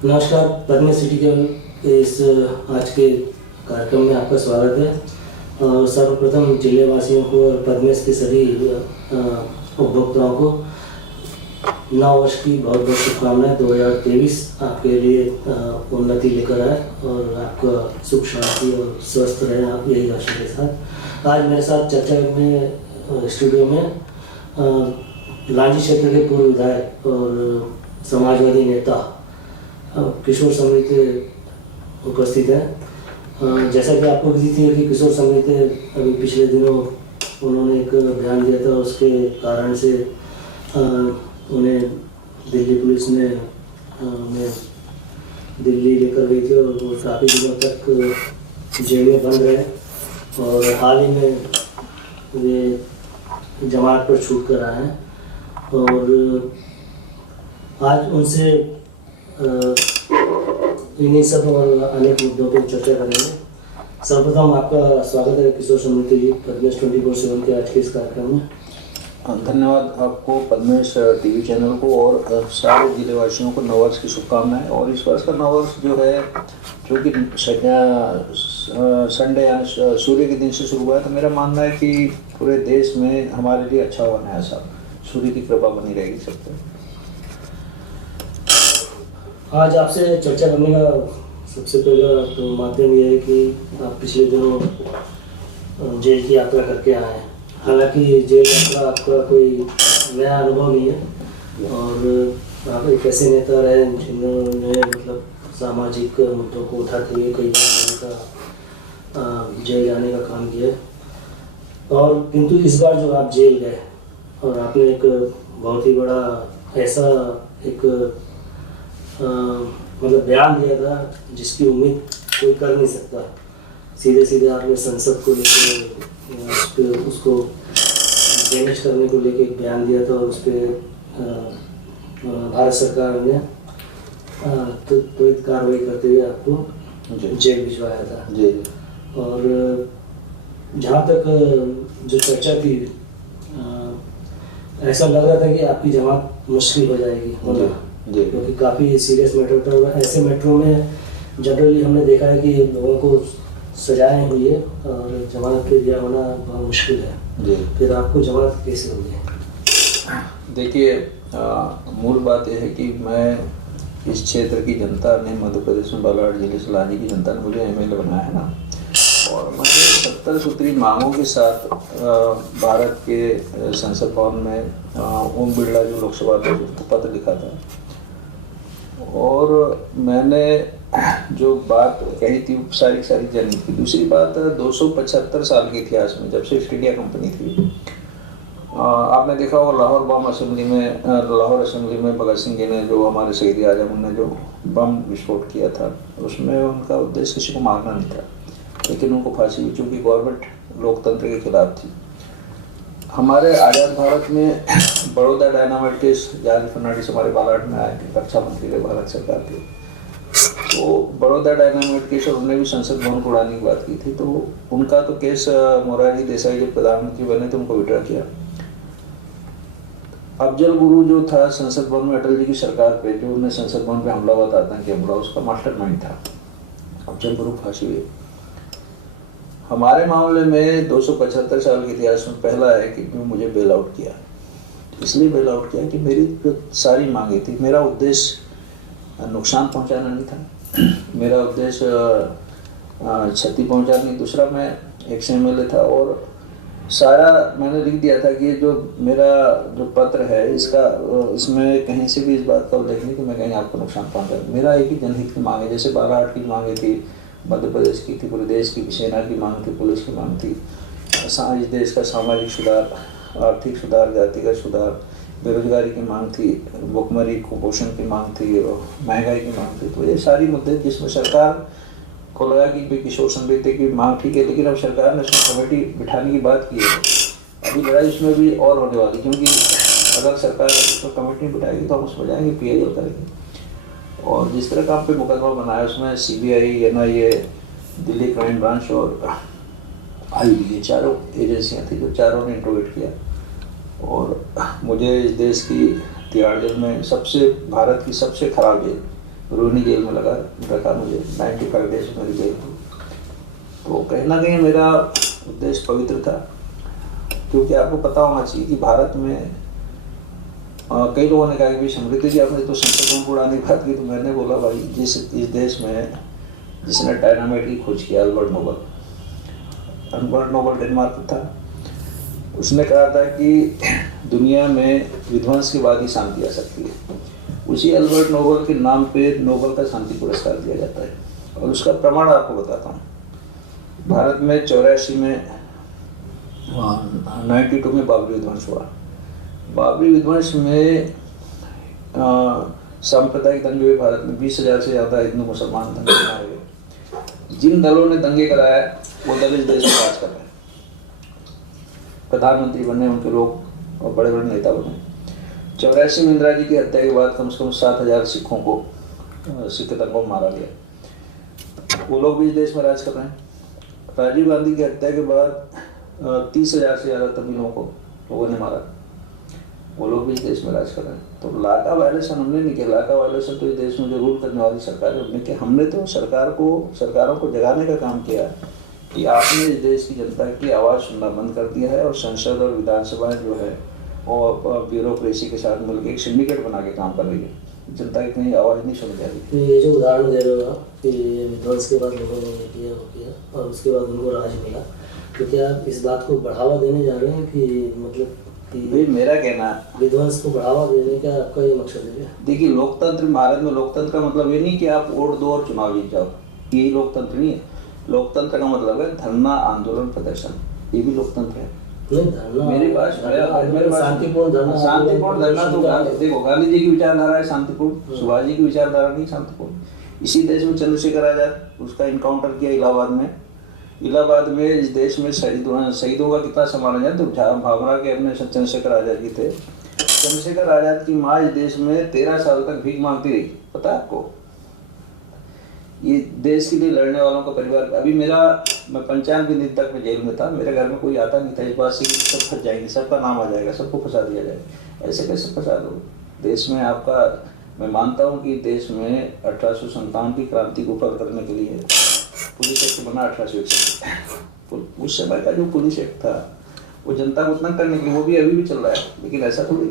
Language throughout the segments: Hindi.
नमस्कार, पद्म सिटी के इस आज के कार्यक्रम में आपका स्वागत है। और सर्वप्रथम जिले वासियों को और पद्मेश के सभी उपभोक्ताओं को नव वर्ष की बहुत बहुत शुभकामनाएं। 2023 आपके लिए उन्नति लेकर आए और आपका सुख शांति और स्वस्थ रहें, आप यही आशा के साथ। आज मेरे साथ चर्चा में स्टूडियो में लांजी क्षेत्र के पूर्व विधायक और समाजवादी नेता किशोर समृद्धि उपस्थित हैं। जैसा कि आपको विदित है कि किशोर समृद्धि अभी पिछले दिनों उन्होंने एक बयान दिया था, उसके कारण से उन्हें दिल्ली पुलिस ने दिल्ली लेकर गई थी और वो काफ़ी दिनों तक जेल में बंद रहे और हाल ही में वे जमानत पर छूट कर आए हैं। और आज उनसे इन्हीं सब और अनेक मुद्दों पर चर्चा करेंगे। सर्वप्रथम आपका स्वागत है किशोर समृद्धि जी पद्मेश 24/7 के आज के इस कार्यक्रम में। धन्यवाद आपको, पद्मेश टीवी चैनल को और सारे जिलेवासियों को नववर्ष की शुभकामनाएं। और इस वर्ष का नववर्ष जो है, जो कि संडे या सूर्य के दिन से शुरू हुआ है, तो मेरा मानना है कि पूरे देश में हमारे लिए अच्छा होना है। सब सूर्य की कृपा बनी रहेगी सब पे। आज आपसे चर्चा करने का सबसे पहला तो माध्यम ये है कि आप पिछले दिनों जेल की यात्रा करके आए हैं। हालांकि जेल यात्रा आपका कोई नया अनुभव नहीं है और आप एक ऐसे नेता रहे जिन्होंने मतलब सामाजिक मुद्दों को उठाते हुए कई बार जेल जाने का काम किया। और किंतु इस बार जो आप जेल गए और आपने एक बहुत ही बड़ा ऐसा एक मतलब बयान दिया था जिसकी उम्मीद कोई कर नहीं सकता। सीधे सीधे आपने संसद को लेकर उसको डैमेज करने को लेकर एक बयान दिया था और उस पर भारत सरकार ने त्वरित कार्रवाई करते हुए आपको जेल भिजवाया था। जी। और जहाँ तक जो चर्चा थी, ऐसा लग रहा था कि आपकी जमानत मुश्किल हो जाएगी होना, क्योंकि काफ़ी सीरियस मैटर था। ऐसे मैटरों में जनरली हमने देखा है कि लोगों को सजाएं हुई है और जमानत पे दिया होना बहुत मुश्किल है। जी। फिर आपको जमानत कैसे होगी? देखिए, मूल बात यह है कि मैं इस क्षेत्र की जनता ने, मध्य प्रदेश में बालाघाट जिले से लांजी की जनता ने मुझे एमएलए बनाया है ना, और मैंने 70 सूत्री मांगों के साथ भारत के संसद भवन में ओम बिरला जो लोकसभा अध्यक्ष, उसको पत्र लिखा था। और मैंने जो बात कही थी सारी जानी थी। दूसरी बात, 275 साल के इतिहास में जब से ईस्ट इंडिया कंपनी थी, आपने देखा वो लाहौर बम असेंबली में, लाहौर असेंबली में भगत सिंह जी ने, जो हमारे शहीद आजम, उन्होंने जो बम विस्फोट किया था, उसमें उनका उद्देश्य किसी को मारना नहीं था, लेकिन उनको फांसी हुई चूँकि गवर्नमेंट लोकतंत्र के खिलाफ थी। हमारे आज़ाद भारत में बड़ौदा डायनामाइट केस, जॉर्ज फर्नांडिस हमारे बालाघाट में आए थे, रक्षा मंत्री थे भारत सरकार के, तो बड़ौदा डायनामाइट केस और उन्होंने भी संसद भवन को उड़ाने की बात की थी। तो उनका तो केस मोरारजी देसाई जब प्रधानमंत्री बने तो उनको विड्रॉ किया। अफजल गुरु जो था संसद भवन में अटल जी की सरकार पे, जो उन्होंने संसद भवन पे हमला हुआ था, आतंकी हमला, उसका मास्टरमाइंड था अफजल गुरु, फांसी हुई। हमारे मामले में 275 साल के इतिहास में पहला है कि मुझे बेल आउट किया। इसलिए बेल आउट किया कि मेरी जो सारी मांगे थी, मेरा उद्देश्य नुकसान पहुंचाना नहीं था, मेरा उद्देश्य क्षति पहुंचाना नहीं। दूसरा, मैं एक एमएलए था और सारा मैंने लिख दिया था कि जो मेरा जो पत्र है इसमें कहीं से भी इस बात का उल्लेख नहीं कि मैं कहीं आपको नुकसान पहुंचा। मेरा एक ही जनहित की मांगे, जैसे बालाघाट की मांगे थी, मध्य प्रदेश की थी, पूरे देश की, सेना की मांग थी, पुलिस की मांग थी, इस देश का सामाजिक सुधार, आर्थिक सुधार, जातिगत सुधार, बेरोजगारी की मांग थी, भुखमरी कुपोषण की मांग थी, और महंगाई की मांग थी। तो ये सारी मुद्दे जिसमें सरकार को लगा कि किशोर समृद्धि की मांग ठीक है, लेकिन अब सरकार ने उसमें कमेटी बिठाने की बात की है। अभी लड़ाई उसमें भी और होने वाली, क्योंकि अगर सरकार उसमें कमेटी बिठाएगी तो हम उसमें जाएंगे, PIL करेंगे। और जिस तरह का हम पे मुकदमा बनाया उसमें CBI, NIA, Delhi crime branch और IB, ये चारों एजेंसियां थी, जो चारों ने इंट्रोगेट किया। और मुझे इस देश की तिहाड़ जेल में भारत की सबसे खराब जेल रोहिणी जेल में लगा रखा मुझे, 95 डेज मेरी जेल थी। तो कहीं ना कहीं मेरा उद्देश्य पवित्र था, क्योंकि आपको पता होना चाहिए कि भारत में कई लोगों ने कहा कि भाई समृद्धि जी आपने तो संसद भवन को उड़ाने की बात की, तो मैंने बोला भाई इस देश में जिसने डायनामाइट की खोज किया अल्बर्ट नोबल डेनमार्क था, उसने कहा था कि दुनिया में विध्वंस के बाद ही शांति आ सकती है। उसी अल्बर्ट नोबल के नाम पे नोबल का शांति पुरस्कार दिया जाता है। और उसका प्रमाण आपको बताता हूँ। भारत में 84 में 92 में बाबरी विध्वंस हुआ। बाबरी विध्वंस में सांप्रदायिक दंगे हुए भारत में, 20,000 से ज़्यादा हिंदू मुसलमान दंगे मारे गए। जिन दलों ने दंगे कराया वो दल इस देश में राज कर रहे हैं, प्रधानमंत्री बने उनके लोग और बड़े बड़े नेता बने। 84 में इंदिरा जी की हत्या के बाद कम से कम 7,000 सिखों को, सिख दंगों में मारा गया। वो लोग भी इस देश में राज कर रहे हैं। राजीव गांधी की हत्या के बाद 30,000 से ज़्यादा तमिलों को लोगों ने मारा, वो लोग भी इस देश में राज कर रहे हैं। तो लॉ का वायलेशन हमने नहीं किया। लॉ का वायलेशन तो इस देश में जो रूल करने वाली सरकार है हमने किया। हमने तो सरकारों को जगाने का काम किया कि आपने इस देश की जनता की आवाज़ सुनना बंद कर दिया है और संसद और विधानसभा जो है और ब्यूरोक्रेसी के साथ मिलकर एक सिंडिकेट बना के काम कर रही है। जनता की कहीं आवाज़ नहीं सुनी जा रही। ये जो उदाहरण दे रहे हो आप कि विध्वंस के बाद लोगों ने ये किया वो किया और उसके बाद उनको राज मिला, तो क्या आप इस बात को बढ़ावा देने जा रहे हैं कि मतलब भाई मेरा कहना, विध्वंस को बढ़ावा देने का आपका ये मकसद है? देखिए लोकतंत्र, भारत में लोकतंत्र का मतलब ये नहीं कि आप वोट दो और चुनाव जीत जाओ, यही लोकतंत्र नहीं है। लोकतंत्र का मतलब है धरना, आंदोलन, प्रदर्शन, ये भी लोकतंत्र है। मेरे पास शांतिपूर्ण धरना तो देखो, गांधी जी की विचारधारा है शांतिपूर्ण, सुभाष जी की विचारधारा नहीं शांतिपूर्ण। इसी देश में चंद्रशेखर आजाद, उसका इनकाउंटर किया इलाहाबाद में इस देश में शहीदों का कितना सम्मान है। तो भावना के अपने चंद्रशेखर आजाद जी थे। चंद्रशेखर आजाद की माँ इस देश में 13 साल तक भीख मांगती रही, पता है आपको? ये देश के लिए लड़ने वालों का परिवार। अभी मैं 95 दिन तक मैं जेल में था, मेरे घर में कोई आता नहीं था इस बात से कि सब फंस जाएंगे, सबका नाम आ जाएगा, सबको फंसा दिया जाएगा। ऐसे कैसे फंसा दो? देश में आपका, मैं मानता हूँ कि देश में 1857 की क्रांति को ऊपर करने के लिए पुलिस एक्ट बना 1861। उस समय का जो पुलिस एक्ट था वो जनता को उतना करने के लिए, वो भी अभी भी चल रहा है। लेकिन ऐसा थोड़ी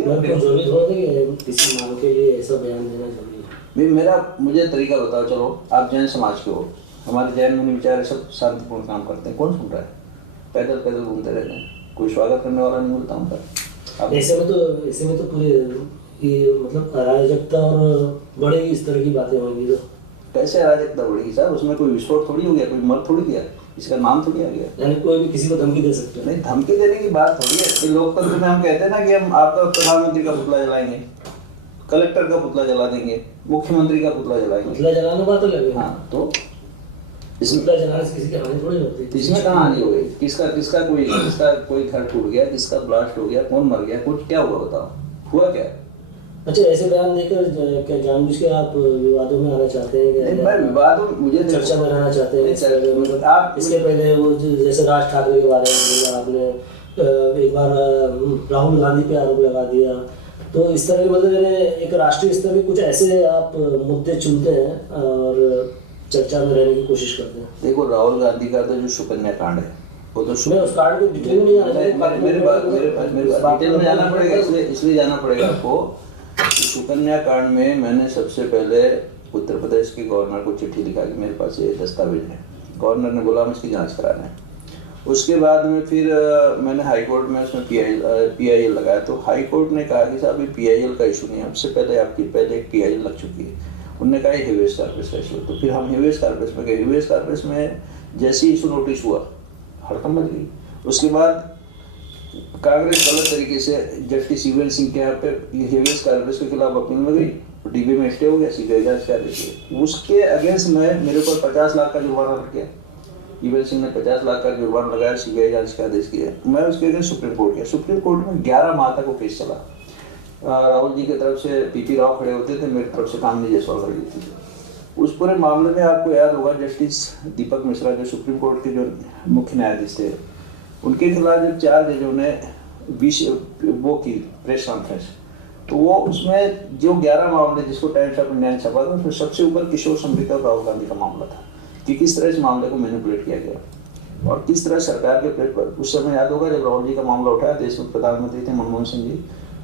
किसी मांग के लिए ऐसा बयान देना जरूरी है? मुझे तरीका बताओ। चलो आप जैन समाज के हो, हमारे जैन मुनि बेचारे सब शांतिपूर्ण काम करते हैं, कौन सुन रहा है? पैदल घूमते रहते हैं, कोई स्वागत करने वाला नहीं मिलता उनका। ऐसे में तो पूरे ये मतलब अराजकता और बढ़ेगी, इस तरह की बातें होंगी। तो कैसे अराजकता बढ़ेगी साहब? उसमें कोई विस्फोट थोड़ी हो गया, कोई मर थोड़ी गया, इसका नाम थोड़ी आ गया। यानी कोई भी किसी को धमकी दे सकते हैं? नहीं, धमकी देने की बात थोड़ी है। ये लोकतंत्र में हम कहते हैं ना कि हम आपका प्रधानमंत्री का पुतला जलाएंगे, कलेक्टर का पुतला जला देंगे, मुख्यमंत्री का पुतला जलाएंगे। पुतला जलाने बात अलग है। हाँ, तो पुतला जलाने से किसी की हानि थोड़ी होती? इसमें कहाँ हानि हो गई? किसका कोई घर टूट गया, किसका ब्लास्ट हो गया, कौन मर गया, कुछ क्या हुआ बताओ? हुआ क्या? अच्छा, ऐसे बयान देकर क्या जानबूझ के आप विवादों में आना चाहते हैं? नहीं, मैं विवादों मुझे चर्चा में रहना चाहते हैं? मतलब आप इसके पहले वो जैसे राज ठाकरे के बारे में बोला आपने, एक बार राहुल गांधी पे आरोप लगा दिया, तो इस तरह के मतलब एक राष्ट्रीय स्तर के कुछ ऐसे आप मुद्दे चुनते हैं और चर्चा में रहने की कोशिश करते हैं। देखो, राहुल गांधी का तो जो सुकन्या कांड है वो तो मैं उस कांड को डिटेल में नहीं जाना चाहता। मेरे डिटेल में जाना पड़ेगा, इसलिए जाना पड़ेगा आपको। सुकन्या कांड में मैंने सबसे पहले उत्तर प्रदेश के गवर्नर को चिट्ठी लिखा कि मेरे पास ये दस्तावेज है। गवर्नर ने बोला हम इसकी जांच कराना है। उसके बाद में फिर मैंने हाई कोर्ट में उसमें PIL लगाया, तो हाई कोर्ट ने कहा कि साहब ये PIL का इशू नहीं है, हमसे पहले एक PIL लग चुकी है। उन्होंने कहा हेवियस कॉर्पस का इशू। तो फिर हम हेवियस कॉर्पस में गए। हेवियस कॉर्पस में जैसे ही इशू नोटिस हुआ हड़कंप मच गई। उसके बाद कांग्रेस गलत तरीके से जस्टिस ईवन सिंह के यहाँ पे हेवियस कॉर्पस के खिलाफ अपील में गई, DB में स्टे हो गया, CBI जांच कर रही है। उसके अगेंस्ट में मेरे ऊपर 50 लाख का जुर्माना लग गया। ईवन सिंह ने 50 लाख का जुर्माना लगाया, CBI जांच का आदेश किया। मैं उसके अगेंस्ट सुप्रीम कोर्ट गया। सुप्रीम कोर्ट में 11 माह तक वो केस चला। राहुल जी की तरफ से PP राव खड़े होते थे, मेरी तरफ से कामनी जायसवाल खड़ी होती थी। उस पूरे मामले में आपको याद होगा जस्टिस दीपक मिश्रा जो सुप्रीम कोर्ट के जो मुख्य न्यायाधीश थे, उनके खिलाफ जब 4 जजों ने वो की प्रेस कॉन्फ्रेंस, तो वो उसमें जो 11 मामले जिसको टाइम्स ऑफ इंडिया ने छपा था उसमें सबसे ऊपर किशोर समृद्ध और राहुल गांधी का मामला था कि किस तरह इस मामले को मैनिपुलेट किया गया और किस तरह सरकार के प्लेट पर। उस समय याद होगा जब राहुल जी का मामला उठाया, देश में प्रधानमंत्री थे मनमोहन सिंह जी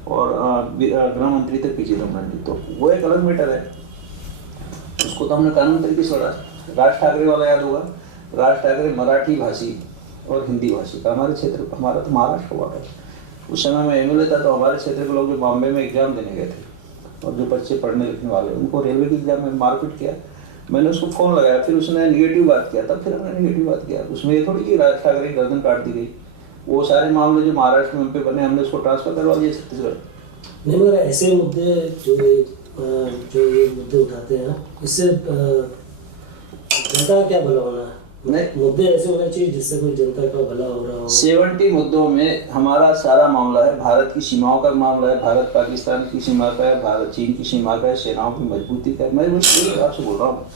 और गृह मंत्री थे पी चिदम्बरम जी, तो वो एक अलग मैटर है, उसको तो हमने कानून तरीके से लड़ा। राज ठाकरे वाला याद होगा, राज ठाकरे मराठी भाषी और हिंदी भाषी का हमारे क्षेत्र, हमारा तो महाराष्ट्र हुआ है। उस समय मैं एमएलए था, तो हमारे क्षेत्र के लोग जो बॉम्बे में एग्जाम देने गए थे और जो बच्चे पढ़ने लिखने वाले उनको रेलवे के एग्जाम में मारपीट किया। मैंने उसको फ़ोन लगाया, फिर उसने निगेटिव बात किया, तब फिर हमने निगेटिव बात किया। उसमें ये थोड़ी कि राज ठाकरे की गर्दन काट दी गई। वो सारे मामले जो महाराष्ट्र में हम पे बने हमने उसको ट्रांसफर करवा दिया छत्तीसगढ़। नहीं, मगर ऐसे मुद्दे जो ये मुद्दे उठाते हैं, इससे जनता का क्या भला होना है? नहीं, मुद्दे ऐसे होने चाहिए जिससे कोई जनता का भला हो रहा हो। 70 मुद्दों में हमारा सारा मामला है, भारत की सीमाओं का मामला है, भारत पाकिस्तान की सीमा का है, भारत चीन की सीमा का है, सेनाओं की मजबूती का। मैं आपसे बोल रहा हूँ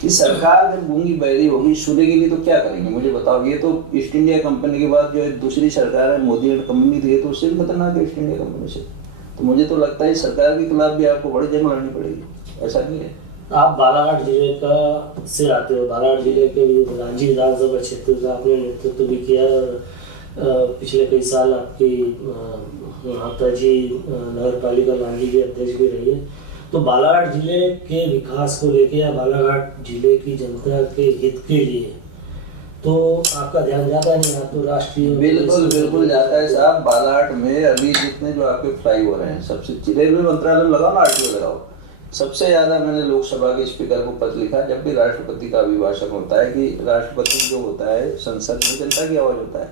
कि सरकार जब गूंगी बहरी होगी, सुनेगी नहीं तो क्या करेंगे मुझे बताओ। ये तो ईस्ट इंडिया कंपनी के बाद जो दूसरी सरकार है मोदी एंड कंपनी थी, तो उससे भी खतरनाक है ईस्ट इंडिया कंपनी से। तो मुझे तो लगता है सरकार के खिलाफ भी आपको बड़ी जंग लड़नी पड़ेगी, ऐसा नहीं है। आप बालाघाट जिले का से आते हो, बालाघाट जिले के भी रांची विधानसभा क्षेत्र का आपने नेतृत्व भी किया और पिछले कई साल आपकी माता जी नगर पालिका लांजी के अध्यक्ष भी रही है। तो बालाघाट जिले के विकास को लेके या बालाघाट जिले की जनता के हित के लिए तो आपका ध्यान जाता नहीं, आप तो राष्ट्रीय। बिल्कुल बिल्कुल जाता है साहब। बालाघाट में अभी जितने जो आपके फ्लाई हो रहे हैं, सबसे रेलवे मंत्रालय में लगाओ ना, आरटीओ लगाओ। सबसे ज़्यादा मैंने लोकसभा के स्पीकर को पत्र लिखा जब भी राष्ट्रपति का अभिभाषण होता है कि राष्ट्रपति जो होता है संसद में जनता की आवाज़ होता है,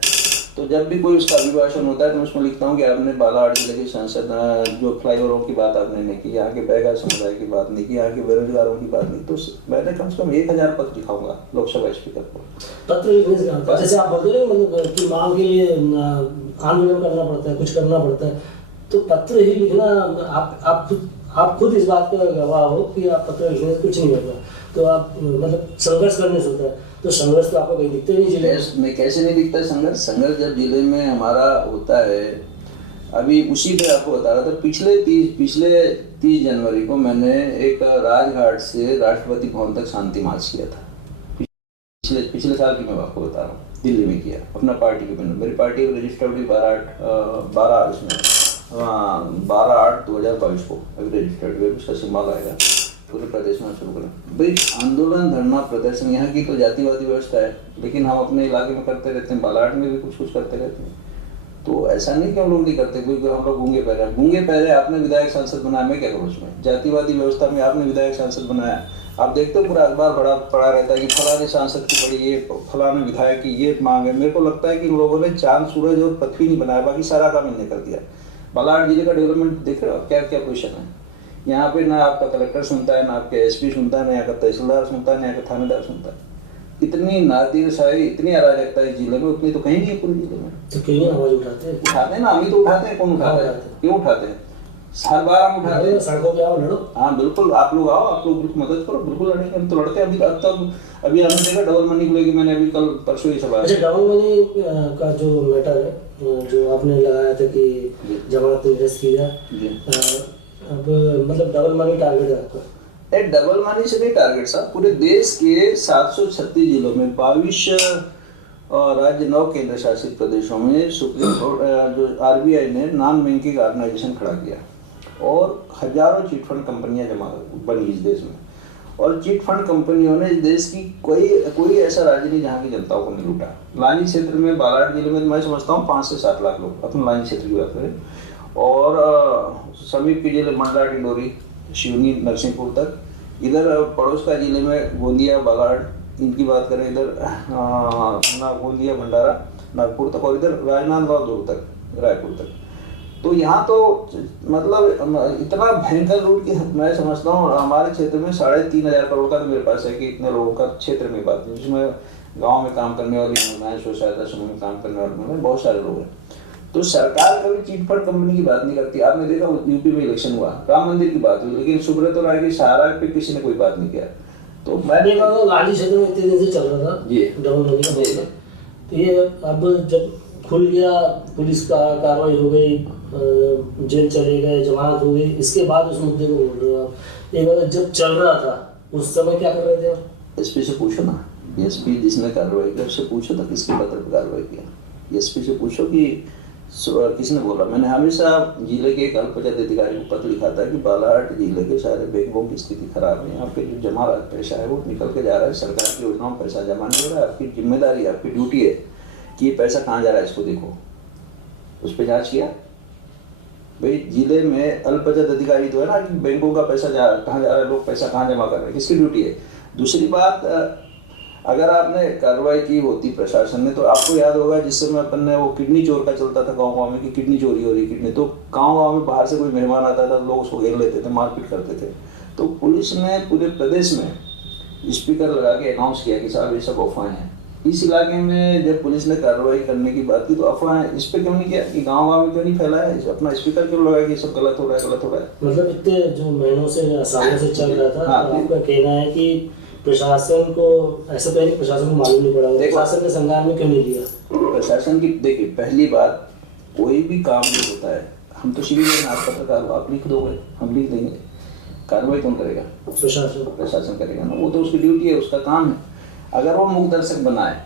तो जब भी कोई उसका अभिभाषण होता है तो उसमें लिखता हूँ कि आपने बालाघाट जिले की संसद जो फ्लाईओवरों की बात आपने नहीं की, यहाँ के बैगा समुदाय की बात नहीं की, यहाँ के बेरोजगारों की बात नहीं, तो मैंने कम से कम 1000 पत्र लिखाऊंगा लोकसभा स्पीकर को। पत्र लिखने से क्या, जैसे आप बोलते हैं मतलब कि मांग के लिए आंदोलन करना पड़ता है, कुछ करना पड़ता है, तो पत्र ही लिखना आप खुद इस बात का गवाह हो कि आप पत्र लिखने से कुछ नहीं होता, तो आप मतलब संघर्ष करने से होता है। तो संघर्ष तो आपको कहीं दिखते नहीं जिले में। कैसे नहीं दिखता संघर्ष? संघर्ष जब जिले में हमारा होता है, अभी उसी पे आपको बता रहा था, पिछले 30 जनवरी को मैंने एक राजघाट से राष्ट्रपति भवन तक शांति मार्च किया था। पिछले साल की मैं आपको बता रहा हूँ, दिल्ली में किया अपना पार्टी के बिना। मेरी पार्टी रजिस्टर्ड हुई 12/8/2022 को रजिस्टर्ड हुई, उसका सिंबल आएगा, पूरे प्रदेश में शुरू करें भाई आंदोलन, धरना, प्रदर्शन। यहाँ की तो जातिवादी व्यवस्था है, लेकिन हम अपने इलाके में करते रहते हैं, बालाघाट में भी कुछ करते रहते हैं। तो ऐसा नहीं कि हम लोग नहीं करते, क्योंकि हम लोग गूंगे पैरे आपने विधायक सांसद बनाया, मैं क्या करूँ उसमें? जातिवादी व्यवस्था में आपने विधायक सांसद बनाया, आप देखते हो पूरा अखबार पड़ा रहता है कि फलाने सांसद की बड़ी ये, फलाने विधायक की ये मांग है। मेरे को लगता है कि इन लोगों ने चांद सूरज और पृथ्वी नहीं बनाया, बाकी सारा काम इन्हें कर दिया। बालाघाट जिले का डेवलपमेंट देख रहे हो क्या क्या पोजिशन है यहाँ पे? ना आपका कलेक्टर सुनता है, ना आपके एसपी सुनता है, ना यहाँ का तहसीलदार सुनता है, ना यहाँ का थानेदार सुनता है। इतनी नादिरशाही, इतनी अराजकता है जिले में, उतनी तो कहीं नहीं है पूरे जिले में। तो कहीं आवाज उठाते हैं ना, हम ही तो उठाते हैं। कौन उठाते हैं? क्यों उठाते हैं? हर बार हम उठाते हैं। सड़कों पे आओ, लड़ो। हाँ बिल्कुल, आप लोग आओ, आप लोग बिल्कुल मदद करो, बिल्कुल लड़ेंगे। हम तो लड़ते हैं। अभी हमने देखा डबल मनी को लेकर, मैंने अभी कल परसों ही सवाल। अच्छा, डबल मनी का जो मैटर है, जो आपने लगाया था कि जमानत निरस्त की जाए, अब मतलब डबल मनी टारगेट है आपका? डबल मनी से नहीं टारगेट साहब, पूरे देश के 736 जिलों में 22 राज्य 9 केंद्र शासित प्रदेशों में सुप्रीम कोर्ट जो आरबीआई ने नॉन बैंकिंग ऑर्गेनाइजेशन खड़ा किया और हजारों चिटफंड कंपनियां जमा बनी इस देश में। और चिटफंड कंपनियों ने इस देश की कोई ऐसा राज्य नहीं जहाँ की जनताओं को नहीं लूटा। लानी क्षेत्र में, बालाघाट जिले में मैं समझता हूँ 5 से 7 लाख लोग, अपने लानी क्षेत्र की बात करें, और समीप के जिले मंडला, डिंडोरी, शिवनी, नरसिंहपुर तक, इधर पड़ोस का जिले में गोंदिया, बालाघाट, इनकी बात करें इधर गोंदिया, भंडारा, नागपुर तक, और इधर राजनांदगांव दूर तक, रायपुर तक। तो यहाँ तो मतलब इतना भयंकर लूट कि मैं समझता हूँ हमारे क्षेत्र में 3,500 करोड़ का तो मेरे पास है कि इतने लोगों का क्षेत्र में बात है, जिसमें गाँव में काम करने वाली महिलाएं, स्व सहायता समूह में काम करने वाले महिलाएं, बहुत सारे लोग हैं। तो सरकार कभी चिटफंड कंपनी की बात नहीं करती। आपने देखा यूपी में इलेक्शन हुआ, राम मंदिर की बात हुई, लेकिन सुब्रत राय की सहारा पे किसी ने कोई बात नहीं किया। तो मैं देखा लाली क्षेत्र में इतने दिन से चल रहा था डबल मनी का मामला, तो ये अब जब खुल गया, पुलिस का कार्रवाई हो गई, जेल चले गए, जमानत हो गई, इसके बाद उस मुद्दे को बोल रहे हो आप। एक बार जब चल रहा था उस समय क्या कर रहे थे आप? एसपी से पूछो ना, एसपी जिसने कार्रवाई की उससे पूछो था किसके पत्र पर कार्रवाई किया। एसपी से पूछो कि किसने बोला। मैंने हमेशा जिले के एक अल्पसंख्यक अधिकारी को पत्र लिखा था कि बालाघाट जिले के सारे बैंकों की स्थिति खराब है, यहाँ पे जो जमा पैसा है वो निकल के जा रहा है, सरकार की योजनाओं में पैसा जमा नहीं हो रहा है, आपकी जिम्मेदारी आपकी ड्यूटी है कि ये पैसा कहाँ जा रहा है इसको देखो। उस पर जाँच किया भाई। जिले में अल्पसंख्यक अधिकारी तो है ना कि बैंकों का पैसा कहाँ जा रहा है, लोग पैसा कहाँ जमा कर रहे हैं, किसकी ड्यूटी है। दूसरी बात, अगर आपने कार्रवाई की होती प्रशासन ने तो आपको याद होगा जिस समय अपन ने वो किडनी चोर का चलता था गांव में कि किडनी चोरी हो रही किडनी, तो गांव में बाहर से कोई मेहमान आता था लोग उसको घेर लेते थे, मारपीट करते थे। तो पुलिस ने पूरे प्रदेश में स्पीकर लगा के अनाउंस किया कि साहब ये सब अफवाहें हैं। इस इलाके में जब पुलिस ने कार्रवाई करने की बात की तो अफवाहें इस पर क्यों नहीं किया कि गाँव में क्यों नहीं फैलाया, अपना स्पीकर क्यों लगा कि सब गलत हो रहा है गलत हो रहा है। मतलब इतने जो महीनों से सालों से चल रहा था, तो आपका कहना है कि प्रशासन को ऐसा तो है कि प्रशासन को मालूम नहीं पड़ा, प्रशासन ने संज्ञान में क्यों नहीं लिया? प्रशासन की देखिए, पहली बात कोई भी काम जो होता है, हम तो सिविलियन, आप पत्रकार हो, आप लिख दोगे हम लिख देंगे, कार्रवाई कौन करेगा? प्रशासन करेगा ना, वो तो उसकी ड्यूटी है, उसका काम है। अगर वो मुख्य दर्शक बनाए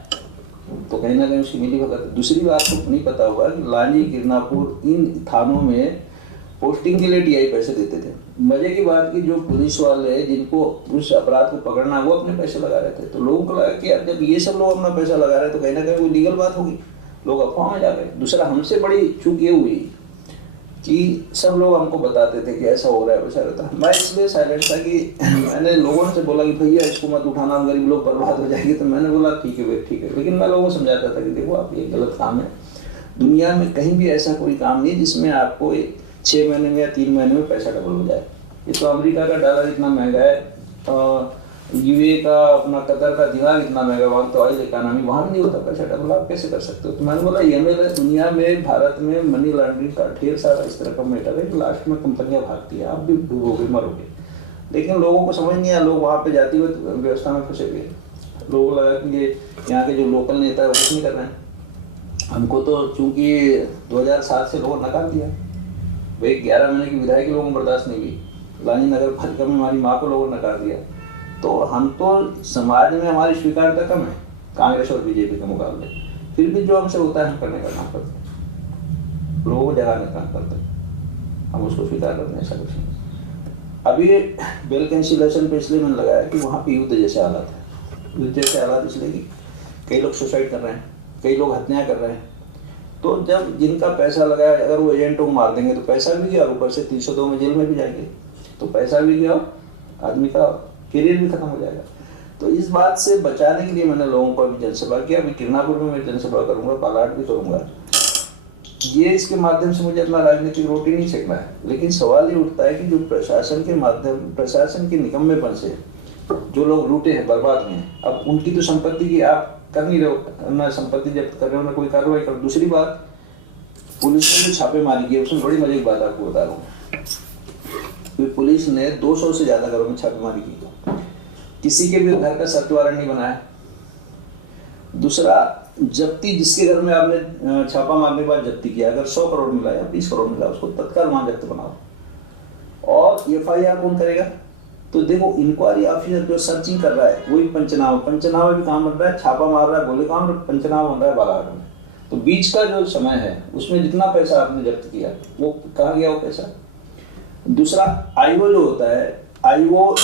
तो कहीं ना कहीं उसकी मिली भगत है। दूसरी बात को नहीं पता होगा कि लांजी, गिरनापुर इन थानों में पोस्टिंग के लिए टीआई पैसे देते थे। मजे की बात की जो पुलिस वाले जिनको उस अपराध को पकड़ना वो अपने पैसे लगा रहे थे, तो लोगों को लगा कि यार जब ये सब लोग अपना पैसा लगा रहे तो कहीं ना कहीं कोई लीगल बात होगी, लोग अफवाह में जा गए। दूसरा, हमसे बड़ी चूक ये हुई कि सब लोग हमको बताते थे कि ऐसा हो रहा है वैसा रहता है। मैं इसलिए साइलेंट था कि मैंने लोगों से बोला कि भैया इसको मत उठाना, गरीब लोग बर्बाद हो जाएंगे, तो मैंने बोला ठीक है भाई ठीक है, लेकिन मैं लोगों को समझाता था कि देखो आप ये गलत काम है, दुनिया में कहीं भी ऐसा कोई काम नहीं जिसमें आपको 6 महीने में या 3 महीने में पैसा डबल हो जाए। ये तो अमेरिका का डॉलर इतना महंगा है, यूए का अपना कतर का दिनार इतना महंगा, वहाँ तो ऑयल इकोनॉमी, वहाँ भी नहीं होता पैसा डबल, आप कैसे कर सकते हो? तो मैंने बोला ये मेरे दुनिया में भारत में मनी लॉन्ड्रिंग का ढेर सारा इस तरह का मैटर है कि लास्ट में कंपनियां भागती है, आप भी डूबोगे मरोगे। लेकिन लोगों को समझ नहीं आया, लोग वहाँ पे जाती हुई व्यवस्था में फंसे हुए, लोगों को लगा कि ये यहाँ के जो लोकल नेता है वो कुछ नहीं कर रहे हैं। हमको तो चूँकि 2007 से लोगों ने नकार दिया भाई, 11 महीने की विधायक लोगों को बर्दाश्त नहीं हुई, लांजी नगर पालिका में हमारी माँ को लोगों ने नकार दिया। तो हम तो समाज में हमारी स्वीकार्यता कम है कांग्रेस और बीजेपी के मुकाबले, फिर भी जो हमसे होता है हम करने का काम करते हैं, लोगों को जगाने का काम करते हैं, हम उसको स्वीकार करते हैं, ऐसा कुछ नहीं। अभी बेल कैंसिलेशन पे इसलिए मैंने लगाया कि वहाँ पे युद्ध जैसे हालात है, युद्ध जैसे हालात इसलिए कि कई लोग सुसाइड कर रहे हैं, कई लोग हत्या कर रहे हैं। तो जब जिनका पैसा लगाया, अगर वो एजेंटों को मार देंगे तो पैसा भी गया, ऊपर से 302 में जेल में भी जाएंगे, तो पैसा भी गया, आदमी का करियर भी खत्म हो जाएगा। तो इस बात से बचाने के लिए मैंने लोगों को अभी जनसभा किया, अभी किरनापुर में मैं जनसभा करूंगा, बालाघाट भी करूंगा। ये इसके माध्यम से मुझे अपना राजनीतिक रोटी नहीं सेकना है, लेकिन सवाल ये उठता है कि जो प्रशासन के माध्यम, प्रशासन के निकम्मेपन से जो लोग लूटे हैं, बर्बाद हुए हैं, अब उनकी तो संपत्ति की आप कर नहीं रहे हो, ना संपत्ति जब्त कर रहे हो ना कोई कार्रवाई करो। दूसरी बात, पुलिस ने जो छापेमारी की उसमें बड़ी मजे की बात आपको बता रहा हूँ। पुलिस ने 200 से ज्यादा घरों में छापेमारी की, किसी के भी घर का सर्च वारंट नहीं बनाया। दूसरा, जब्ती जिसके घर में आपने छापा मारने के बाद जब्ती किया, अगर 100 करोड़ मिला या 20 करोड़ मिला, उसको तत्काल वहां जब्त बनाओ। और एफआईआर कौन करेगा? तो देखो, इंक्वायरी ऑफिसर जो सर्चिंग कर रहा है वही पंचनामा भी काम बन रहा है, छापा मार रहा है गोली काम, पंचनामा बन रहा है बालाघाट में। तो बीच का जो समय है उसमें जितना पैसा आपने जब्त किया वो कहाँ गया वो पैसा? दूसरा, आईओ जो होता है, आईओ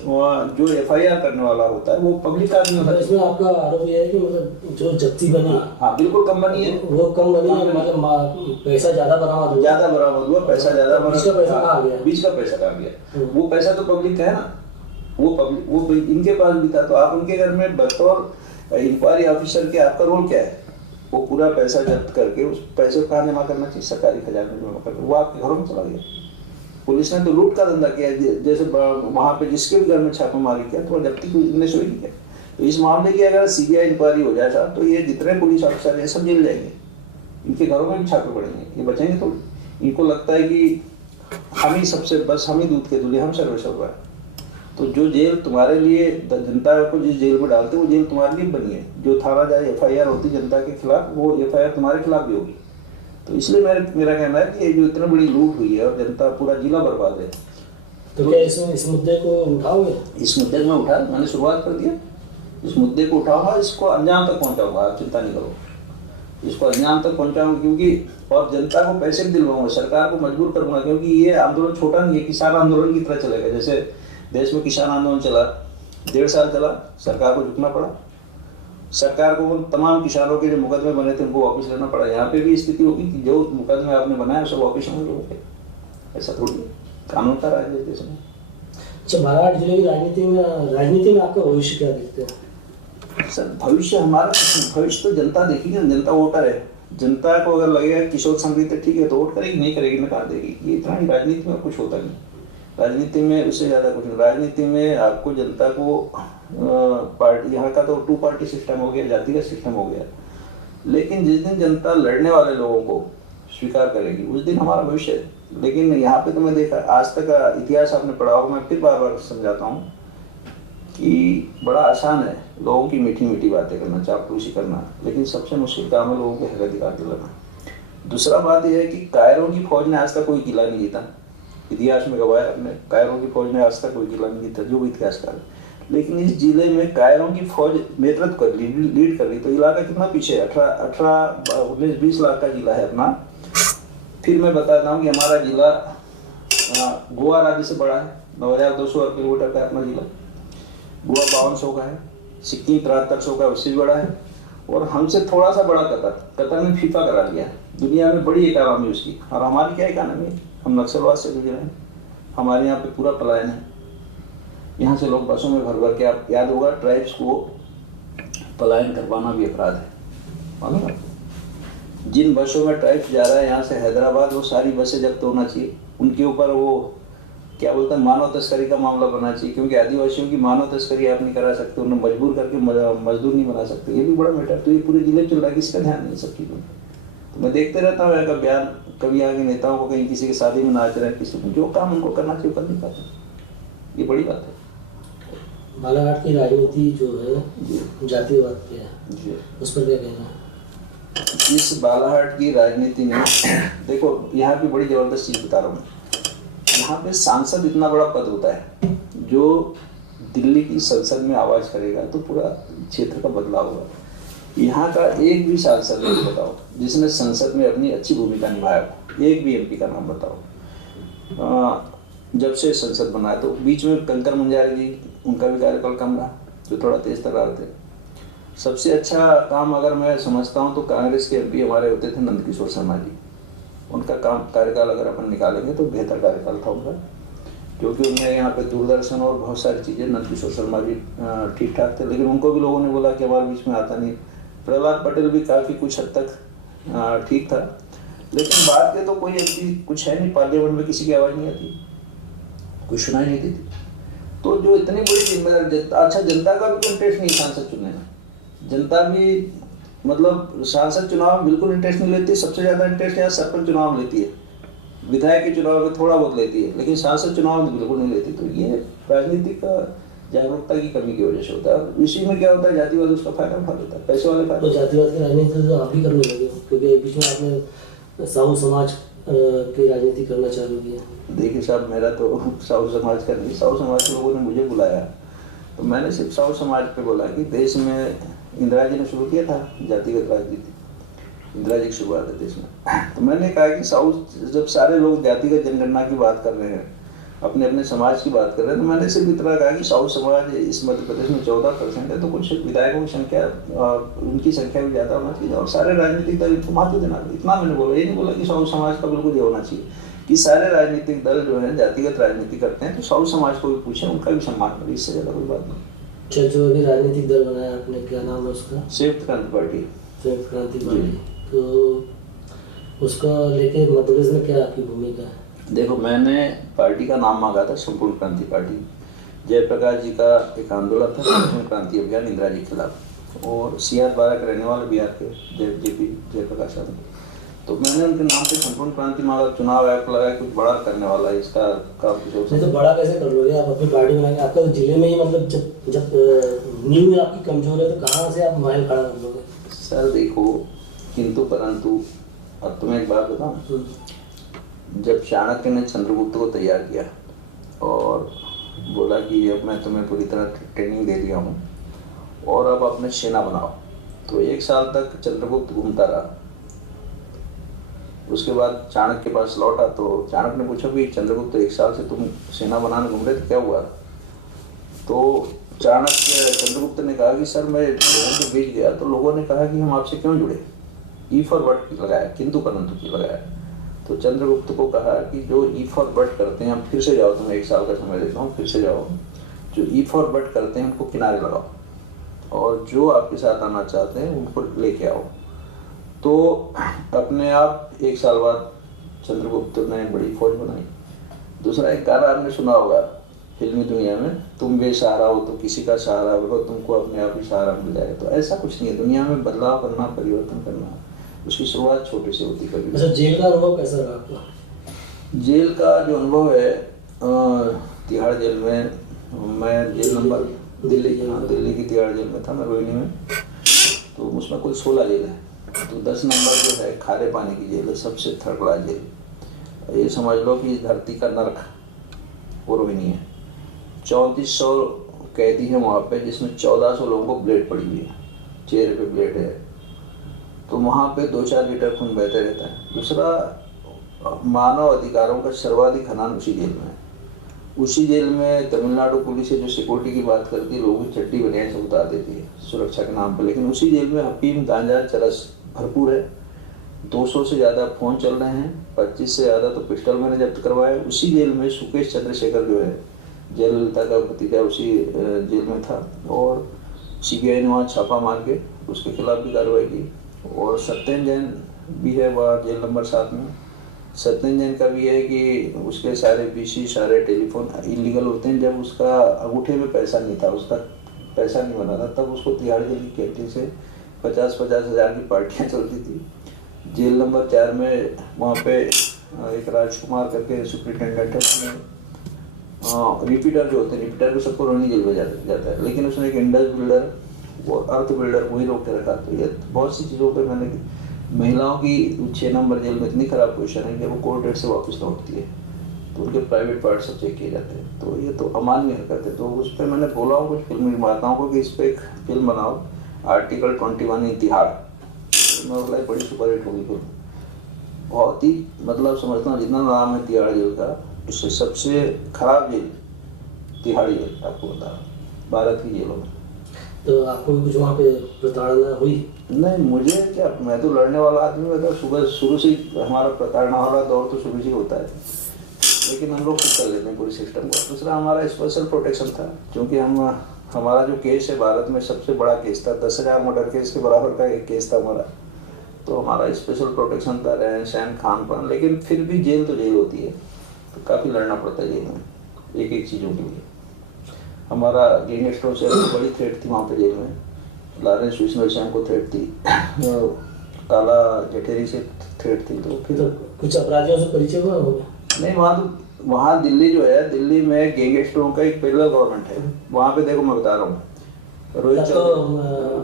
जो एफआईआर करने वाला होता है वो पब्लिक आदमी होता है। इसमें आपका आरोप ये है कि मतलब जो जब्ती बनी, हाँ बिल्कुल कम बनी है, वो कम बनी है, मतलब पैसा ज्यादा बरामद हुआ, पैसा ज्यादा बीच का पैसा कहाँ गया? बीच का पैसा कहाँ गया? वो पैसा तो पब्लिक का है ना, वो पब्लिक, वो इनके पास भी था। तो आप उनके घर में बतौर इंक्वायरी ऑफिसर के आपका रोल क्या है? वो पूरा पैसा जब्त करके उस पैसे को कहाँ जमा करना चाहिए? सरकारी खजाने में जमा करना। वो आपके घरों में चला गया। पुलिस ने तो लूट का धंधा किया, जैसे वहां पे जिसके भी घर में छापेमारी किया तो जब्ती को इतने से किया। तो इस मामले की अगर सीबीआई इंक्वायरी हो जाए साहब, तो ये जितने पुलिस ऑफिसर हैं सब जेल जाएंगे, इनके घरों में भी छापे पड़ेंगे, ये बचेंगे तो। इनको लगता है कि हम ही सबसे, बस हम ही दूध के दूल्हे, हम सर्वस्व है। तो जो जेल तुम्हारे लिए, जनता को जिस जेल में डालते वो जेल तुम्हारे लिए बनी है। जो थाना जाए एफआईआर होती जनता के खिलाफ, वो एफआईआर तुम्हारे खिलाफ भी होगी। तो इसलिए मेरा कहना है कि ये जो इतनी बड़ी लूट हुई है और जनता पूरा जिला बर्बाद है। तो क्या इस मुद्दे को उठाओगे? इस मुद्दे में उठा, मैंने शुरुआत कर दिया, इस मुद्दे को उठाऊंगा, इसको अंजाम तक पहुंचाऊंगा, आप चिंता नहीं करो, इसको अंजाम तक पहुंचाऊंगा, क्योंकि और जनता को पैसे भी दिलवाऊंगा, सरकार को मजबूर करूंगा, क्योंकि ये आंदोलन छोटा नहीं है, किसान आंदोलन की तरह चलेगा। जैसे देश में किसान आंदोलन चला, 1.5 साल चला, सरकार को झुकना पड़ा, सरकार को उन तमाम किसानों के जो मुकदमे बने थे उनको वापस लेना पड़ा। यहाँ पे भी स्थिति होगी कि जो मुकदमे आपने बनाए सब वापस होंगे, ऐसा थोड़ी कानून का राज है देश में। अच्छा, बालाघाट जिले की राजनीति में आपका भविष्य क्या देखते हैं? सर भविष्य हमारा, भविष्य तो जनता देखेगी ना, जनता वोटर है। जनता को अगर लगेगा किशोर संगीत ठीक है तो वोट करेगी, नहीं करेगी नकार देगी। ये इतना ही राजनीति में कुछ होता नहीं, राजनीति में उससे ज़्यादा कुछ नहीं। राजनीति में आपको जनता को पार्टी, यहाँ का तो 2 पार्टी सिस्टम हो गया, जातिगत सिस्टम हो गया, लेकिन जिस दिन जनता लड़ने वाले लोगों को स्वीकार करेगी उस दिन हमारा भविष्य है। लेकिन यहाँ पे तो मैं देखा, आज तक का इतिहास आपने पढ़ा होगा, मैं फिर बार बार समझाता हूँ कि बड़ा आसान है लोगों की मीठी मीठी बातें करना, चापलूसी करना, लेकिन सबसे मुश्किल काम है लोगों के हक अधिकार दिलाना। दूसरा बात यह है कि कायरों की फौज ने आज तक कोई किला नहीं जीता, इतिहास में गवाया अपने, कायरों की फौज ने आज तक कोई किला नहीं जीता, जो भी इतिहासकार है। लेकिन इस जिले में कायरों की फौज नेतृत्व कर रही, लीड कर रही, तो इलाका कितना पीछे है, 19-20 लाख का जिला है अपना। फिर मैं बताता हूँ कि हमारा जिला गोवा राज्य से बड़ा है, 9,200 किलोमीटर का अपना जिला। गोवा 5200 का है, सिक्किम 7300 का, उससे भी बड़ा है। और हमसे थोड़ा सा बड़ा कतर ने फीफा करा लिया, दुनिया में बड़ी इकानमी उसकी। और हमारी क्या इकानमी है, हम नक्सलवाद से गुजरे हैं, हमारे यहाँ पे पूरा पलायन है। यहाँ से लोग बसों में भर भर के, आप याद होगा ट्राइब्स को पलायन करवाना भी अपराध है, मालूम है? जिन बसों में ट्राइब्स जा रहा है यहाँ से हैदराबाद, वो सारी बसें जब्त होना चाहिए, उनके ऊपर वो क्या बोलते हैं मानव तस्करी का मामला बनना चाहिए, क्योंकि आदिवासियों की मानव तस्करी आप नहीं करा सकते, उन्हें मजबूर करके मजदूर नहीं बना सकते। ये भी बड़ा मैटर, तो ये पूरे जिले में चल रहा है, किसका ध्यान नहीं सब चीज़ों में। तो मैं देखते रहता हूँ का बयान, कभी आगे नेताओं को कहीं किसी की शादी में नाच रहे हैं, किसी को जो काम उनको करना चाहिए कर नहीं पाते, ये बड़ी बात है। बालाघाट की राजनीति जो है जातिवाद पे है, उस पर क्या कहना है? इस बालाघाट की राजनीति में देखो, यहाँ पे बड़ी जबरदस्त चीज बता रहा हूँ। यहाँ पे सांसद इतना बड़ा पद होता है, जो दिल्ली की संसद में आवाज करेगा तो पूरा क्षेत्र का बदलाव होगा। यहाँ का एक भी सांसद नहीं बताओ जिसने संसद में अपनी अच्छी भूमिका निभाया, एक भी एमपी का नाम बताओ। जब से संसद बना है तो बीच में कंकर मंजारी जी, उनका भी कार्यकाल कम रहा, जो थोड़ा तेज तर्रार थे। सबसे अच्छा काम अगर मैं समझता हूँ तो कांग्रेस के एमपी हमारे होते थे नंदकिशोर शर्मा जी, उनका काम कार्यकाल अगर अपन निकालेंगे तो बेहतर कार्यकाल था उनका, क्योंकि उन्हें यहाँ पे दूरदर्शन और बहुत सारी चीज़ें, नंदकिशोर शर्मा जी ठीक ठाक थे, लेकिन उनको भी लोगों ने बोला कि हमारे बीच में आता नहीं। प्रहलाद पटेल भी काफ़ी कुछ हद तक ठीक था, लेकिन बात के तो कोई एमपी कुछ है नहीं, पार्लियामेंट में किसी की आवाज़ नहीं आती, कोई सुनाई नहीं देती। तो जो इतनी बड़ी जिम्मेदारी, अच्छा जनता का भी इंटरेस्ट नहीं सांसद चुनने में, जनता भी मतलब सांसद चुनाव में बिल्कुल इंटरेस्ट नहीं लेती। सबसे ज़्यादा इंटरेस्ट यहाँ सरपंच चुनाव में लेती है, विधायक के चुनाव में थोड़ा बहुत लेती है, लेकिन सांसद चुनाव में बिल्कुल नहीं लेती। तो ये राजनीतिक जागरूकता की कमी की वजह से होता है। इसी में क्या होता है, जातिवाद उसका फायदा उठा लेता है, पैसे वाले फायदा। तो जातिवाद की राजनीति तो आप ही करने लगे हो, क्योंकि बीच में आपने साहू समाज की राजनीति करना चालू किया। देखिए साहब, मेरा तो साहू समाज का नहीं, साहू समाज के लोगों ने मुझे बुलाया तो मैंने सिर्फ साहू समाज पे बोला कि देश में इंदिरा जी ने शुरू किया था जातिगत राजनीति, इंदिरा जी की शुरुआत है देश में। तो मैंने कहा कि साहू, जब सारे लोग जातिगत जनगणना की बात कर रहे हैं, अपने अपने समाज की बात कर रहे हैं, तो मैंने सिर्फ इतना कहा कि साहू समाज इस मध्य प्रदेश में 14% है, तो कुछ विधायकों की संख्या, उनकी संख्या भी ज़्यादा होना चाहिए और सारे राजनीतिक दल इनको महत्व देना। इतना मैंने बोला, ये नहीं बोला कि साहू समाज का बिल्कुल ये होना चाहिए कि सारे राजनीतिक दल जो है जातिगत राजनीति करते हैं, तो साहू समाज को भी पूछें, उनका भी सम्मान करें, इससे ज़्यादा कोई बात नहीं। अच्छा, जो अभी राजनीतिक दल बनाया आपने, क्या नाम है उसका? संयुक्त क्रांति पार्टी। संयुक्त क्रांति पार्टी, तो उसका लेके मध्य प्रदेश में क्या आपकी भूमिका है? देखो, मैंने पार्टी का नाम मांगा था संपूर्ण क्रांति पार्टी। जयप्रकाश जी का एक आंदोलन था, संपूर्ण क्रांति अभियान इंदिरा जी के खिलाफ, और CR 12 के रहने वाले बिहार के जयप्रकाश जी, तो मैंने उनके नाम पे संपूर्ण क्रांति मांगा। चुनाव आयोग लगा कुछ बड़ा करने वाला है, इसका काम कुछ नहीं तो बड़ा कैसे कर लोगे आप अपनी पार्टी बनाएंगे? आपका तो जिले में ही मतलब जब नींव आपकी कमजोर है तो कहाँ से आप महल खड़ा कर लोगे? सर देखो, किंतु परंतु अब तुम्हें एक बात बताऊं, जब चाणक्य ने चंद्रगुप्त को तैयार किया और बोला कि अब मैं तुम्हें पूरी तरह ट्रेनिंग दे दिया हूँ और अब अपने सेना बनाओ, तो 1 साल तक चंद्रगुप्त घूमता रहा। उसके बाद चाणक्य के पास लौटा तो चाणक्य ने पूछा कि चंद्रगुप्त 1 साल से तुम सेना बनाने घूम रहे थे, क्या हुआ? तो चाणक्य चंद्रगुप्त ने कहा कि सर मैं लोगों के बीच गया तो लोगों ने कहा कि हम आपसे क्यों जुड़े, ई फॉर बट लगाया, किंतु परंतु की लगाया। तो चंद्रगुप्त को कहा कि जो ई फॉर बट करते हैं, हम फिर से जाओ, तुम्हें 1 साल का समय देता हूँ, फिर से जाओ, जो ई फॉर बट करते हैं उनको किनारे लगाओ और जो आपके साथ आना चाहते हैं उनको लेके आओ। तो अपने आप 1 साल बाद चंद्रगुप्त ने बड़ी फौज बनाई। दूसरा एक गाना आपने सुना होगा फिल्मी दुनिया में, तुम बेसहारा हो तो किसी का सहारा हो, तुमको अपने आप ही सहारा मिल जाएगा। तो ऐसा कुछ नहीं है, दुनिया में बदलाव करना, परिवर्तन करना, उसकी शुरुआत छोटे से होती कभी। अच्छा, जेल का अनुभव कैसा रहा आपका? जेल का जो अनुभव है, तिहाड़ जेल में, मैं जेल नंबर दिल्ली की तिहाड़ जेल में था, मैं रोहिणी में। तो उसमें कुल 16 जेल है, तो 10 नंबर जो है खारे पानी की जेल है, सबसे थर्ड क्लास जेल। ये समझ लो कि धरती का नर्क वो रोहिणी है। 3400 कैदी हैं वहाँ पे, जिसमें 1400 लोगों को ब्लेड पड़ी हुई है, चेहरे पे ब्लेड है। तो वहाँ पे 2-4 लीटर खून बहते रहता है। दूसरा, मानव अधिकारों का सर्वाधिक हनन उसी जेल में है। उसी जेल में तमिलनाडु पुलिस है जो सिक्योरिटी की बात करती है, लोगों की चड्डी बनियान सब उतार देती है सुरक्षा के नाम पर। लेकिन उसी जेल में अफीम, गांजा, चरस भरपूर है। 200 से ज़्यादा फ़ोन चल रहे हैं, 25 से ज़्यादा तो पिस्टल मैंने जब्त करवाया। उसी जेल में सुकेश चंद्रशेखर जो है, जयललिता का भतीजा, उसी जेल में था और CBI ने वहाँ छापा मार के उसके खिलाफ भी कार्रवाई की। और सत्येंद्र जैन भी है वहाँ जेल नंबर 7 में। सत्येंद्र जैन का भी है कि उसके सारे PC, सारे टेलीफोन इलीगल होते हैं। जब उसका अंगूठे में पैसा नहीं था, उसका पैसा नहीं बना था, तब उसको तिहाड़ जेल की कैंटीन से 50-50 हज़ार की पार्टियाँ चलती थी। जेल नंबर 4 में वहाँ पे एक राजकुमार करके सुप्रिटेंडेंट है, उसमें रिपीटर जो होते हैं, रिपीटर को सबको रोहिणी जेल में जाता है, लेकिन उसने एक इंडस बिल्डर और अर्थ बिल्डर वही रोक के रखा। तो ये बहुत सी चीज़ों पे मैंने, महिलाओं की 6 नंबर जेल में इतनी ख़राब पोजीशन है कि वो कोर्ट डेट से वापस लौटती है तो उनके प्राइवेट पार्ट सब चेक किए जाते हैं। तो ये तो अमानवीय हरकत है। तो उस पर मैंने बोला हूँ कुछ फिल्म निर्माताओं को कि इस पर एक फिल्म बनाओ, आर्टिकल 21 इन तिहाड़। मैं बोला बड़ी सुपरहिट होगी फिल्म, बहुत ही, मतलब समझता हूँ जितना नाम है तिहाड़ जेल का, इससे सबसे खराब जेल तिहाड़ जेल, आपको बता रहा हूँ, भारत की जेलों में। तो आपको भी कुछ वहाँ पे प्रताड़ना हुई? नहीं, मुझे क्या, मैं तो लड़ने वाला आदमी हूँ। तो सुबह शुरू से हमारा प्रताड़ना वाला दौर तो शुरू से होता है, लेकिन हम लोग खुद कर लेते हैं पूरी सिस्टम को। दूसरा, हमारा स्पेशल प्रोटेक्शन था, क्योंकि हमारा जो केस है भारत में सबसे बड़ा केस था, 10,000 मर्डर केस के बराबर का एक केस था हमारा। तो हमारा स्पेशल प्रोटेक्शन था, रहन सहन, खान पान। लेकिन फिर भी जेल तो जेल होती है, तो काफ़ी लड़ना पड़ता है जेल में एक एक चीज़ों के लिए। हमारा गैंगस्टरों से बड़ी थ्रेट थी वहाँ पे जेल में। लॉरेंस विश्नोई से हमको थ्रेट थी, काला जठेरी से थ्रेट थी। तो फिर कुछ अपराधियों से परिचय हुआ होगा? नहीं, वहाँ दिल्ली जो है, दिल्ली में गैंगस्टरों का एक पैरेलल गवर्नमेंट है। वहाँ पे देखो, मैं बता रहा हूँ, रोहित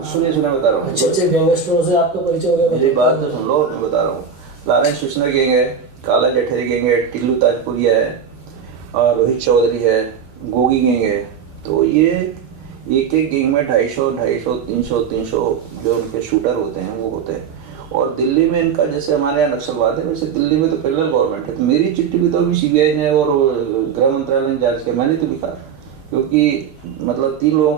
सुनिए बता रहा हूँ, अच्छे गैंगस्टरों से आपका परिचय हो गया? मेरी बात तो सुन लो, मैं बता रहा हूँ। लॉरेंस विश्नोई गैंग है, काला जठेरी गैंग है, टिल्लू ताजपुरिया है, और रोहित चौधरी है, गोगी गैंग है। तो ये एक एक गैंग में 250, 300 जो उनके शूटर होते हैं वो होते हैं। और दिल्ली में इनका, जैसे हमारे यहाँ नक्सलवाद है, वैसे दिल्ली में तो पैरेलल गवर्नमेंट है। तो मेरी चिट्ठी भी तो अभी CBI ने और गृह मंत्रालय ने जांच किया, मैंने तो लिखा, क्योंकि मतलब 4 लोगों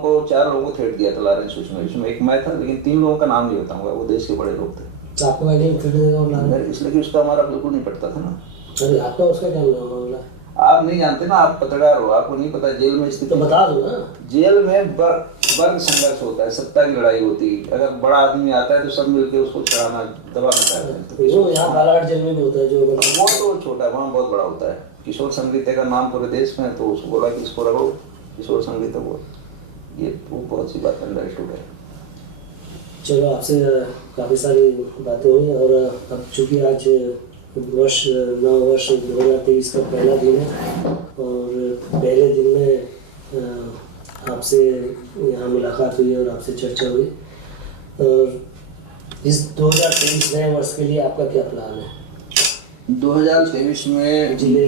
को थ्रेट दिया था लॉरेंस विश्नोई। इसमें एक मैं था, लेकिन 3 लोगों का नाम नहीं बताऊंगा, वो देश के बड़े लोग थे। तो आपको आइडिया थ्रेट देगा? इसलिए कि उसका हमारा बिल्कुल नहीं पड़ता था ना। अरे आपका उसका क्या मामला? आप नहीं जानते ना, आप पत्रकार हो, आपको नहीं पता जेल में स्थिति। तो बता दो ना। जेल में वर्ग संघर्ष होता है, सत्ता की लड़ाई होती है। अगर बड़ा आदमी आता है तो सब मिलकर उसको चढ़ाना, दबाना चाहते हैं। वो यहाँ बालाघाट जेल में भी होता है, जो वो तो छोटा है, वहाँ बहुत बड़ा होता है। किशोर संगीत का नाम पूरे देश में है, तो उसको बोला कि इसको रखो किशोर संगीत। वो ये वो बहुत सी बात अंडरस्टूड है। चलो, आपसे काफ़ी सारी बातें हुई, और अब चूँकि आज नव वर्ष 2023 का पहला दिन है, और पहले दिन में आपसे यहाँ मुलाकात हुई और आपसे चर्चा हुई, और इस 2023 नए वर्ष के लिए आपका क्या प्लान है? 2023 में जिले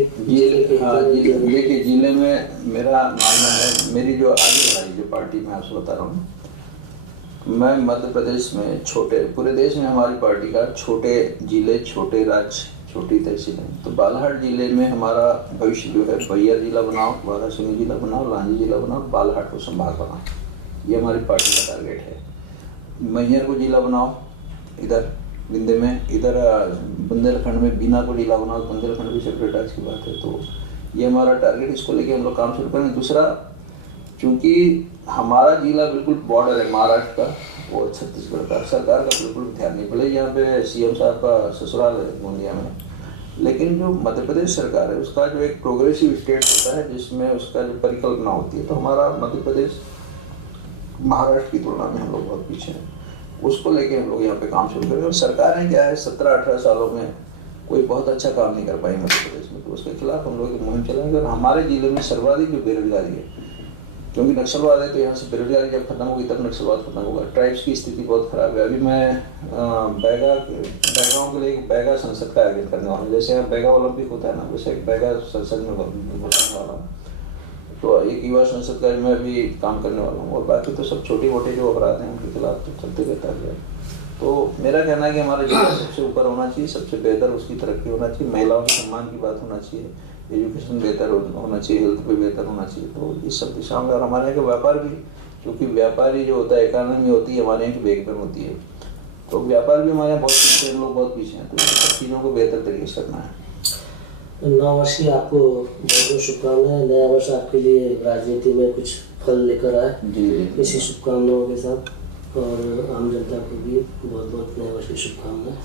में मेरा मानना है, मेरी जो आगे बढ़ाई जो पार्टी में आपसे बता रहा हूँ, मैं मध्य प्रदेश में छोटे, पूरे देश में हमारी पार्टी का छोटे जिले, छोटे राज्य, छोटी तहसीलें, तो बालाघाट जिले में हमारा भविष्य जो है, बैया जिला बनाओ, वारासिंगी जिला बनाओ, लांजी जिला बनाओ, बालाघाट को संभाग बनाओ, ये हमारी पार्टी का टारगेट है। मैहर को जिला बनाओ, इधर विंध्य में, इधर बुंदेलखंड में बीना को जिला बनाओ, बुंदेलखंड भी सेपरेट आज की बात है, तो ये हमारा टारगेट, इसको लेके हम लोग काम शुरू करेंगे। दूसरा, चूँकि हमारा जिला बिल्कुल बॉर्डर है महाराष्ट्र का, वो छत्तीसगढ़ का, सरकार का बिल्कुल ध्यान नहीं, भले यहाँ पे सीएम साहब का ससुराल है गोंदिया में, लेकिन जो मध्य प्रदेश सरकार है उसका जो एक प्रोग्रेसिव स्टेट होता है जिसमें उसका जो परिकल्पना होती है, तो हमारा मध्य प्रदेश महाराष्ट्र की तुलना में हम लोग बहुत पीछे हैं, उसको लेके हम लोग यहाँ पे काम शुरू करेंगे। और सरकारें क्या है, 17-18 सालों में कोई बहुत अच्छा काम नहीं कर पाई मध्य प्रदेश में, तो उसके खिलाफ हम लोग मुहिम चलाएंगे। और हमारे जिले में सर्वाधिक जो बेरोजगारी है, क्योंकि नक्सलवाद है, तो यहाँ से बेरोजगारी जब खत्म होगी तब नक्सलवाद खत्म होगा। ट्राइब्स की स्थिति बहुत खराब है। अभी मैं बैगाओं के लिए एक बैगा संसद का आयोजन करने वाला हूँ, जैसे यहाँ बैगा ओलंपिक होता है ना, वैसे एक बैगा संसद में बताने वाला हूँ, तो एक युवा संसद का मैं भी काम करने वाला हूँ। और बाकी तो सब छोटे मोटे जो अपराध हैं उनके खिलाफ तो चलते रहता है। तो मेरा कहना है कि हमारा जिला सबसे ऊपर होना चाहिए, सबसे बेहतर उसकी तरक्की होना चाहिए, महिलाओं के सम्मान की बात होना चाहिए, एजुकेशन बेहतर होना चाहिए, हेल्थ पे बेहतर होना चाहिए, तो इस सब दिशा में। और हमारे यहाँ का व्यापार भी, क्योंकि व्यापारी जो होता है, इकोनॉमी होती है हमारे यहाँ की बैकबोन होती है, तो व्यापार भी हमारे यहाँ बहुत पीछे, हम लोग बहुत पीछे हैं, तो इन सब चीज़ों को बेहतर तरीके से करना है। नव वर्ष की आपको बहुत बहुत शुभकामनाएं। नया वर्ष आपके लिए राजनीति में कुछ फल लेकर आए, जी। इसी शुभकामनाओं के साथ, और आम जनता को भी बहुत बहुत नए वर्ष की शुभकामनाएं।